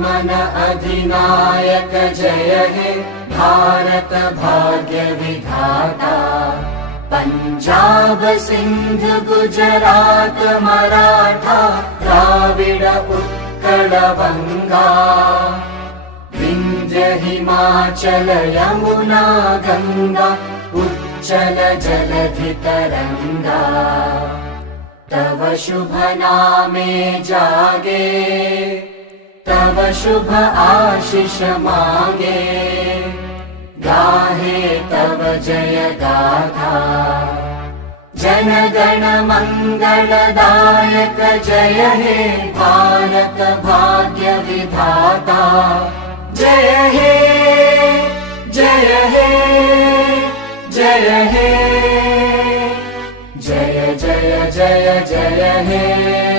मन अधिनायक जय हे भारत भाग्य विधाता। पंजाब सिंध गुजरात मराठा द्राविड उत्कल बंगा। विंध्य हिमाचल यमुना गंगा उच्चल जलधि तरंगा। तव शुभ नामे जागे तव शुभ आशीष मांगे। गाहे तव जय गाथा जन गण मंगलदायक जय हे भारत भाग्य विधाता। जय हे जय हे जय हे जय जय जय जय हे।